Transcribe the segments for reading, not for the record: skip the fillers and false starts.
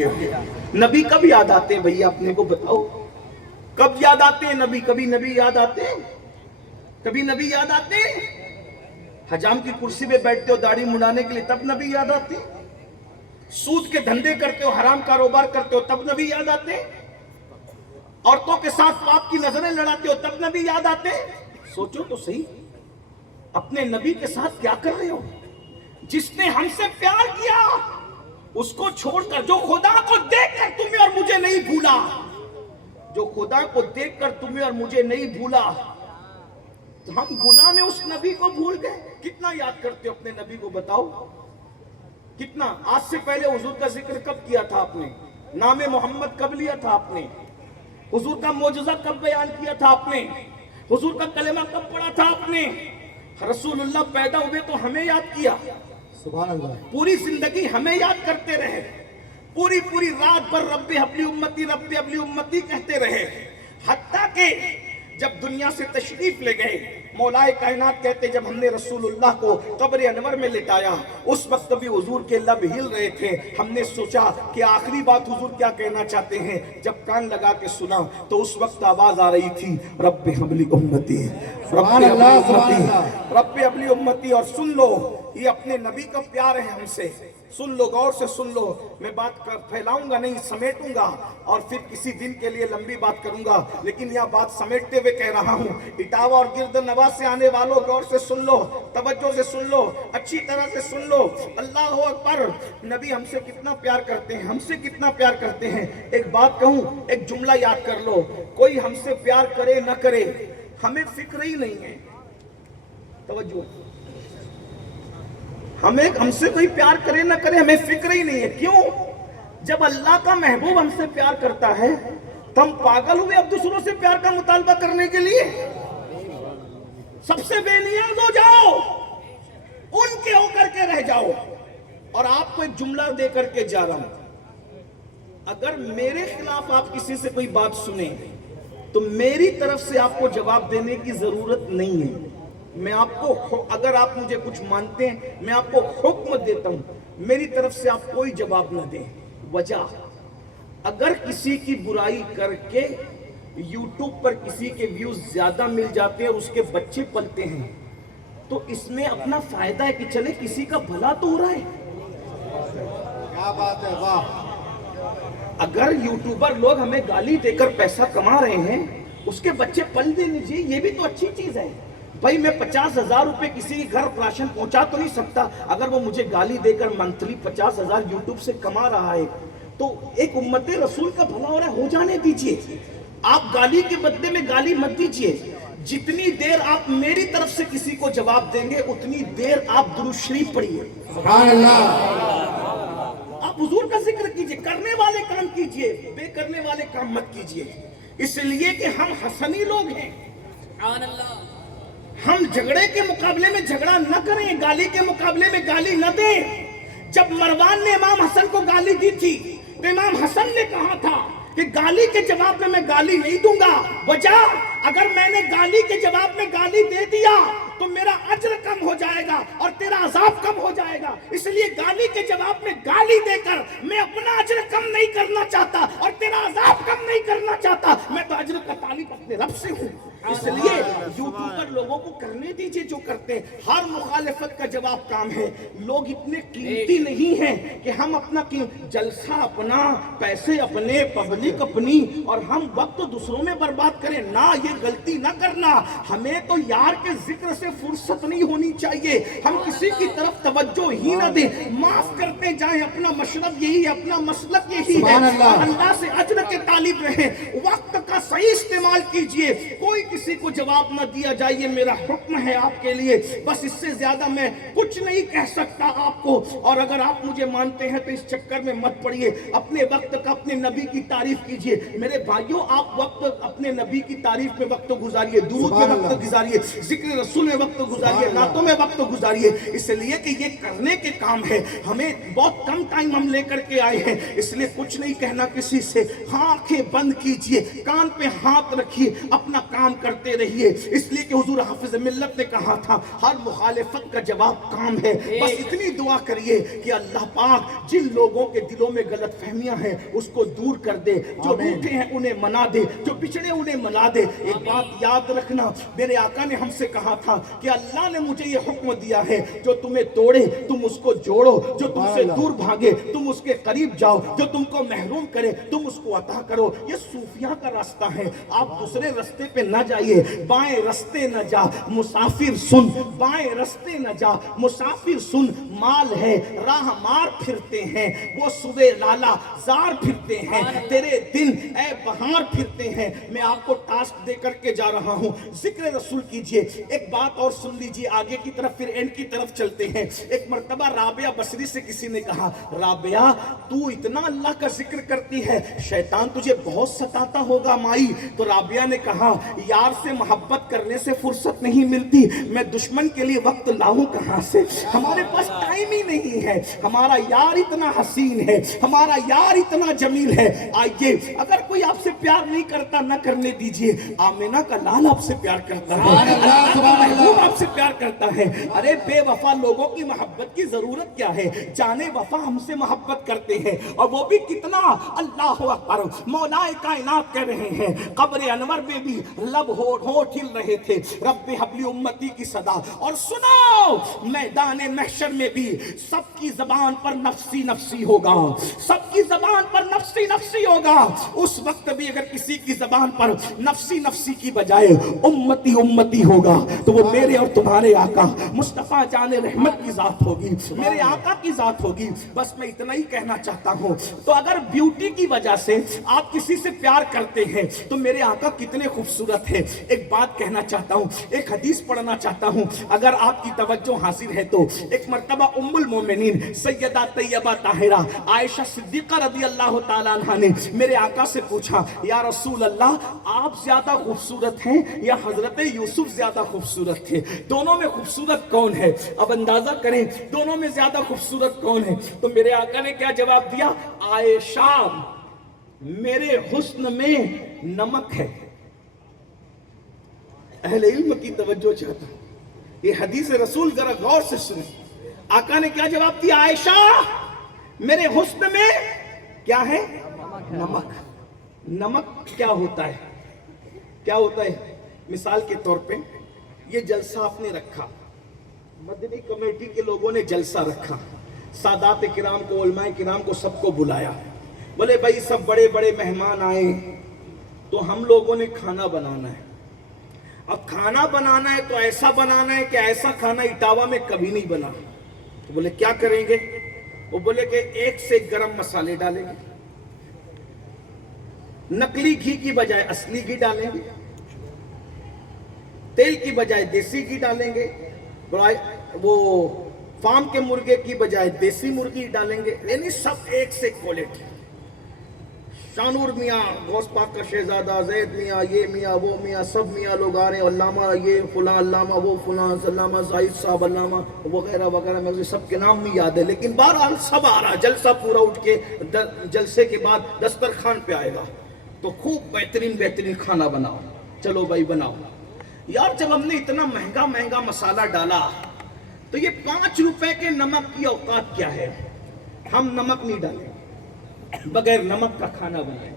नबी कब याद आते हैं भैया, अपने को बताओ, कब याद आते हैं नबी? कभी नबी याद आते हैं? कभी नबी याद आते हैं? हजाम की कुर्सी पे बैठते हो दाढ़ी मुड़ाने के लिए, तब नबी याद आते हैं? सूद के धंधे करते हो, हराम कारोबार करते हो, तब नबी याद आते हैं? औरतों के साथ पाप की नजरें लड़ाते हो, तब नबी याद आते हैं? सोचो तो सही, अपने नबी के साथ क्या कर रहे हो? जिसने हमसे प्यार किया उसको छोड़कर, जो खुदा को देखकर तुम्हें और मुझे नहीं भूला, जो खुदा को देखकर तुम्हें और मुझे नहीं भूला, तो हम गुनाह में उस नबी को भूल गए। कितना याद करते हो अपने नबी को, बताओ कितना? आज से पहले हुजूर का जिक्र कब किया था आपने? नाम मोहम्मद कब लिया था आपने? हुजूर का मौजज़ा कब बयान किया था आपने? हुजूर का कलेमा कब पढ़ा था आपने? रसूलुल्लाह पैदा हुए तो हमें याद किया, सुभान अल्लाह, पूरी जिंदगी हमें याद करते रहे, पूरी पूरी रात भर रब्बी हबली उम्मती रब्बी हबली उम्मती कहते रहे। हत्ता के जब दुनिया से तशरीफ ले गए, मौलाए कायनात कहते जब हमने रसूलुल्लाह को कब्र अनवर में लिटाया, उस वक्त भी हुजूर के लब हिल रहे थे। हमने सोचा कि आखिरी बात हुजूर क्या कहना चाहते हैं। जब कान लगा के सुना तो उस वक्त आवाज आ रही थी, रब्बी हबली उम्मती, रब्बी हबली उम्मती। और सुन लो, ये अपने नबी का प्यार है हमसे, सुन लो, गौर से सुन लो। मैं बात फैलाऊंगा नहीं, समेटूंगा और फिर किसी दिन के लिए लंबी बात करूंगा, लेकिन यह बात समेटते हुए कह रहा हूं। इटावा और गिरद नवाज से आने वालों गौर से सुन लो, तवज्जो से सुन लो, अच्छी तरह से सुन लो। अल्लाह अकबर। नबी हमसे कितना प्यार करते हैं, हमसे कितना प्यार करते हैं। एक बात कहूं, एक जुमला याद कर लो, कोई हमसे प्यार करे न करे, हमें फिक्र ही नहीं है। तवज्जो, हमसे कोई प्यार करे ना करे, हमें फिक्र ही नहीं है। क्यों? जब अल्लाह का महबूब हमसे प्यार करता है तो हम पागल हुए अब दूसरों से प्यार का मुतालबा करने के लिए? सबसे बेनियाज हो जाओ, उनके होकर के रह जाओ। और आपको एक जुमला दे करके जा रहा हूं, अगर मेरे खिलाफ आप किसी से कोई बात सुने तो मेरी तरफ से आपको जवाब देने की जरूरत नहीं है। मैं आपको, अगर आप मुझे कुछ मानते हैं, मैं आपको हुक्म देता हूं, मेरी तरफ से आप कोई जवाब न दें। वजह, अगर किसी की बुराई करके YouTube पर किसी के व्यूज ज्यादा मिल जाते हैं और उसके बच्चे पलते हैं, तो इसमें अपना फायदा है कि चले किसी का भला तो हो रहा है। क्या बात है, वाह। अगर यूट्यूबर लोग हमें गाली देकर पैसा कमा रहे हैं, उसके बच्चे पल देने चाहिए, ये भी तो अच्छी चीज है। भाई मैं 50,000 रुपए किसी के घर राशन पहुंचा तो नहीं सकता, अगर वो मुझे गाली देकर मंथली 50,000 यूट्यूब से कमा रहा है तो एक उम्मते रसूल का भला हो रहा है, हो जाने दीजिए। आप गाली के बदले में गाली मत दीजिए। जितनी देर आप मेरी तरफ से किसी को जवाब देंगे उतनी देर आप दुरूद शरीफ पढ़िए, सुभान अल्लाह। आप हुजूर का जिक्र कीजिए, करने वाले काम कीजिए, बेकरने वाले काम मत कीजिए। इसलिए कि हम हसनी लोग हैं, हम झगड़े के मुकाबले में झगड़ा न करें, गाली के मुकाबले में गाली न दें। जब मरवान ने इमाम हसन को गाली दी थी तो इमाम हसन ने कहा था कि गाली के जवाब में मैं गाली नहीं दूंगा। वजह, अगर मैंने गाली के जवाब में गाली दे दिया तो मेरा अज्र कम हो जाएगा और तेरा अजाब कम हो जाएगा। इसलिए गाली के जवाब में गाली देकर मैं अपना अज्र कम नहीं करना चाहता और तेरा अजाब कम नहीं करना चाहता। मैं तो अज्र का तालिब अपने रब से हूँ। इसलिए यूट्यूबर लोगों को करने दीजिए जो करते हैं। हर मुखालिफत का जवाब काम है। लोग इतने कीमती नहीं हैं कि हम अपना जलसा अपना, पैसे अपने, पब्लिक अपनी, और हम वक्त दूसरों में बर्बाद करें ना। ये गलती ना करना। हमें तो यार के जिक्र से फुर्सत नहीं होनी चाहिए। हम किसी की तरफ तवज्जो ही ना दें, माफ करते जाएं। अपना मशरब यही है, अपना मसलक यही है। अल्लाह से अज्र के तालिब रहे, वक्त का सही इस्तेमाल कीजिए। कोई किसी को जवाब ना दिया जाए, ये मेरा हुक्म है आपके लिए। बस इससे ज्यादा मैं कुछ नहीं कह सकता आपको। और अगर आप मुझे मानते हैं तो इस चक्कर में मत पड़िए। अपने वक्त का, अपने नबी की तारीफ कीजिए। मेरे भाइयों, आप वक्त अपने नबी की तारीफ में वक्त गुजारिए, दुरूद में वक्त गुजारिए, जिक्र रसूल में वक्त गुजारिए, नातों में वक्त गुजारिए। इसलिए कि ये करने के काम है। हमें बहुत कम टाइम हम लेकर के आए हैं, इसलिए कुछ नहीं कहना किसी से। हाँ, आंखें बंद कीजिए, कान زبان پہ ہاتھ رکھیے، اپنا کام کرتے رہیے، اس لیے کہ حضور حافظ ملت نے کہا تھا ہر مخالفت کا جواب کام ہے۔ بس اتنی دعا کریے کہ اللہ پاک جن لوگوں کے دلوں میں غلط فہمیاں ہیں اس کو دور کر دے، جو روٹھے ہیں انہیں منا دے، جو بچھڑے انہیں ملا دے۔ ایک بات یاد رکھنا، میرے آقا نے ہم سے کہا تھا کہ اللہ نے مجھے یہ حکم دیا ہے جو تمہیں توڑے تم اس کو جوڑو، جو تم سے دور بھاگے تم اس کے قریب جاؤ، جو تم کو محروم کرے تم اس کو عطا کرو۔ یہ صوفیاء کا راستہ ہے، آپ دوسرے راستے پہ نہ جائیے۔ بائیں راستے نہ جا مسافر سن، بائیں راستے نہ جا مسافر سن، مال ہے راہ مار پھرتے ہیں وہ صبح لالا زار پھرتے ہیں، تیرے دن اے بہار پھرتے ہیں۔ میں آپ کو ٹاسک دے کر کے جا رہا ہوں، ذکر رسول کیجئے۔ ایک بات اور سن لیجئے آگے کی طرف، پھر اینڈ کی طرف چلتے ہیں۔ ایک مرتبہ رابعہ بصری سے کسی نے کہا رابعہ تو اتنا اللہ کا ذکر کرتی ہے، شیطان تجھے بہت ستاتا ہوگا مائی؟ تو رابعہ نے کہا یار سے محبت کرنے سے فرصت نہیں ملتی، میں دشمن کے لیے وقت لاؤں کہاں سے؟ ہمارے پاس ٹائم ہی نہیں ہے، ہمارا یار اتنا حسین ہے، ہمارا یار اتنا جمیل ہے۔ آئیے اگر کوئی آپ سے پیار نہیں کرتا نہ کرنے دیجئے، آمینہ کا لال آپ سے پیار کرتا ہے، اللہ کا محبوب آپ سے پیار کرتا ہے۔ ارے بے وفا لوگوں کی محبت کی ضرورت کیا ہے؟ جانے وفا ہم سے محبت کرتے ہیں، اور وہ بھی کتنا، اللہ اکبر، مولا کائنات کہہ رہے ہیں قبر انور میں بھی لب ہونٹ ہل رہے تھے رب حبلی امتی کی صدا، اور سنو میدان محشر میں بھی سب کی زبان پر نفسی نفسی ہوگا، سب کی زبان پر نفسی نفسی ہوگا۔ اس وقت بھی اگر کسی کی زبان پر نفسی نفسی کی بجائے امتی امتی ہوگا تو وہ میرے اور تمہارے آقا مصطفیٰ جان رحمت کی ذات ہوگی، میرے آقا کی ذات ہوگی۔ بس میں اتنا ہی کہنا چاہتا ہوں۔ تو اگر بیوٹی کی وجہ سے آپ کسی سے پیار کرتے ہیں تو میرے آقا کتنے خوبصورت ہیں۔ ایک بات کہنا چاہتا ہوں، ایک حدیث پڑھنا چاہتا ہوں اگر آپ کی توجہ حاضر ہے تو۔ ایک مرتبہ ام المومنین سیدہ طیبہ طاہرہ عائشہ صدیقہ رضی اللہ تعالیٰ عنہ نے میرے آقا سے پوچھا یا رسول اللہ آپ زیادہ خوبصورت ہیں یا حضرت یوسف زیادہ خوبصورت تھے؟ دونوں میں خوبصورت کون ہے؟ اب اندازہ کریں دونوں میں زیادہ خوبصورت کون ہے؟ تو میرے آقا نے کیا جواب دیا؟ عائشہ میرے حسن میں نمک ہے۔ اہل علم کی توجہ چاہتا ہوں، یہ حدیث رسول ذرا غور سے سنیں۔ آقا نے کیا جواب دیا؟ عائشہ میرے حسن میں کیا ہے؟ نمک۔ نمک کیا ہوتا ہے؟ کیا ہوتا ہے؟ مثال کے طور پہ یہ جلسہ آپ نے رکھا، مدنی کمیٹی کے لوگوں نے جلسہ رکھا، سادات کرام کو، علماء کرام کو، سب کو بلایا، بولے بھائی سب بڑے بڑے مہمان آئے تو ہم لوگوں نے کھانا بنانا ہے۔ اب کھانا بنانا ہے تو ایسا بنانا ہے کہ ایسا کھانا اٹاوا میں کبھی نہیں بنا۔ تو بولے کیا کریں گے؟ وہ بولے کہ ایک سے گرم مسالے ڈالیں گے، نقلی گھی کی بجائے اصلی گھی ڈالیں گے، تیل کی بجائے دیسی گھی ڈالیں گے، وہ فارم کے مرغے کی بجائے دیسی مرغی ڈالیں گے، یعنی سب ایک سے کوالٹی۔ شانور میاں، غوث پاک کا شہزادہ، زید میاں، یہ میاں وہ میاں، سب میاں لوگ آ رہے ہیں، علامہ یہ فلاں، علامہ وہ فلاں، علامہ زاہد صاحب، علامہ وغیرہ وغیرہ، مجھے سب کے نام نہیں یاد ہے، لیکن بہرحال سب آ رہا، جلسہ پورا اٹھ کے جلسے کے بعد دسترخوان پہ آئے گا تو خوب بہترین بہترین کھانا بناؤ، چلو بھائی بناؤ۔ یار جب ہم نے اتنا مہنگا مہنگا مسالہ ڈالا تو یہ 5 روپے کے نمک کی اوقات کیا ہے؟ ہم نمک نہیں ڈالیں، بغیر نمک کا کھانا بنائیں،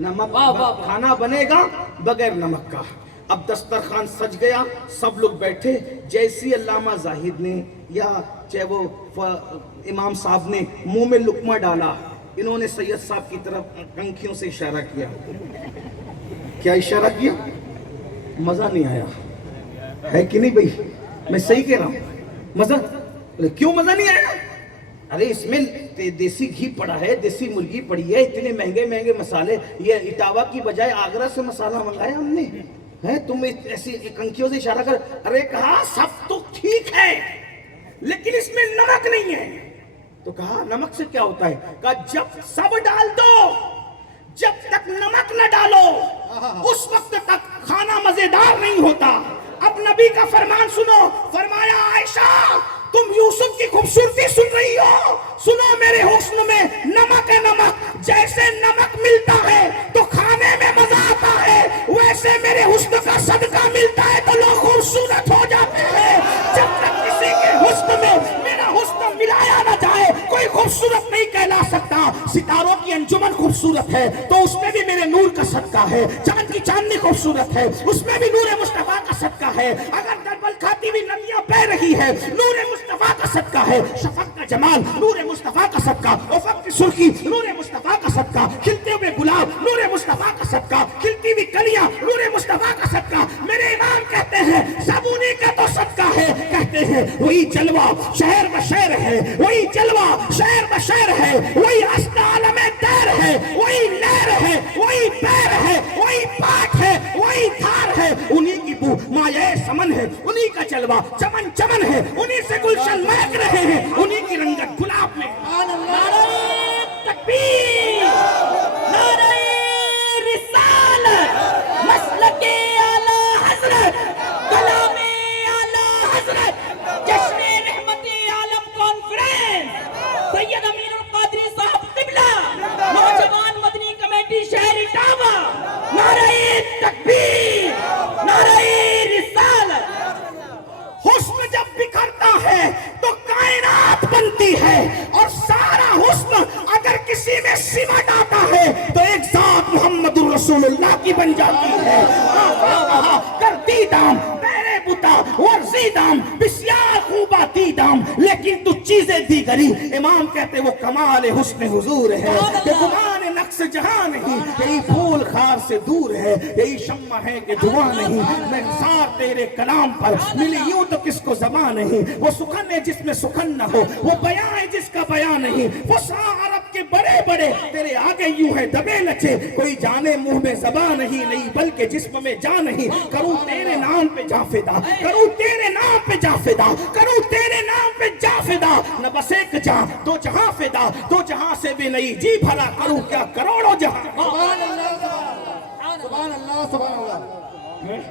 نمک کھانا بنے گا بغیر نمک کا۔ اب دسترخوان سج گیا، سب لوگ بیٹھے، جیسی علامہ زاہد نے یا چاہے وہ امام صاحب نے منہ میں لقمہ ڈالا، انہوں نے سید صاحب کی طرف کنکھیوں سے اشارہ کیا۔ کیا اشارہ کیا؟ مزہ نہیں آیا ہے کہ نہیں بھائی؟ میں صحیح کہہ رہا ہوں، مزہ کیوں مزہ نہیں آیا؟ ارے اس میں دیسی گھی پڑا ہے، دیسی مرغی پڑی ہے، اتنے مہنگے مہنگے مسالے، یہ اٹاوا کی بجائے آگرہ سے مسالہ منگایا ہم نے ہے، تم ایسی کنکھیوں سے اشارہ کر۔ ارے کہا سب تو ٹھیک ہے لیکن اس میں نمک نہیں ہے۔ تو کہا نمک سے کیا ہوتا ہے؟ کہا جب سب ڈال دو، جب تک نمک نہ ڈالو اس وقت تک کھانا مزیدار نہیں ہوتا۔ اب نبی کا فرمان سنو، فرمایا عائشہ تم یوسف کی خوبصورتی سن رہی ہو، سنو میرے حسن میں نمک ہے، نمک جیسے نمک ملتا ہے تو کھانے میں مزہ آتا अंजुमन खूबसूरत है तो उसमें भी मेरे नूर का सदका है। चांद की चांदनी खूबसूरत है, उसमें भी नूर मुस्तफा का सदका है। अगर दरबल खाती हुई नदियां बह रही है, नूर मुस्तफा का सदका है। शफक का जमाल नूर मुस्तफा का सदका, उफक की सुर्खी नूर मुस्तफा का सदका, खिलते हुए गुलाब नूर मुस्तफा का सदका, खिलती हुई कलियां नूर मुस्तफा का सदका। मेरे इमाम कहते हैं सब उन्हीं का तो सदका है। कहते हैं वही जलवा शहर बशहर है, वही जलवा शहर बशहर है, वही अस्ता आलम दैर है, वही लहर है, वही पैर है, वही पाठ है, वही धार है। उन्हीं की बू माये समन है, उन्हीं का जलवा चमन चमन है, उन्हीं से गुलशन महक रहे हैं, उन्हीं की रंगत गुलाब में। नारे तकबीर, नारे रिसालत, मसलके आला हजरत, कलामे आला हजरत, जश्न रहमते आलम कॉन्फ्रेंस, सैयद अमीरुल कादरी साहब किबला, नौजवान मदनी कमेटी शहर इटावा। नारे तकबीर, नारे रिसालत। हुस्न जब बिखरता है तो कायनात बनती है, और सारा हुस्न अगर किसी में सिमट आता है तो एक जात मुहम्मदुर रसूलुल्लाह की बन जाती है। करती दाम मेरे बुता वर्जी दाम बिस्यार खूबाती दाम, लेकिन तू चीजें दी गरी। इमाम कहते वो कमाल हुस्न हुजूर है कि गुमान नक्श जहां नहीं, यही फूल खार से दूर है, यही शम्मा है कि धुआं नहीं। मैं निसार तेरे कलाम पर मिली यूं तो किसको ज़बां नहीं। वो सुखन है जिसमें सुखन न हो, वो बयां है जिसका बयां नहीं। वो अरब के बड़े बड़े तेरे आगे यूं है दबे लचे, कोई जाने मुंह में ज़बां नहीं, नहीं बल्कि जिस्म में जान नहीं। करूं तेरे नाम पे जाफिदा, करूं तेरे नाम पे जाफिदा, करूं तेरे नाम पे जाफिदा। न बस एक जहां दो जहां फिदा, दो जहां से भी नहीं जी भला करूं क्या करोड़ों जहां। सुभान अल्लाह, सुभान अल्लाह, सुभान अल्लाह।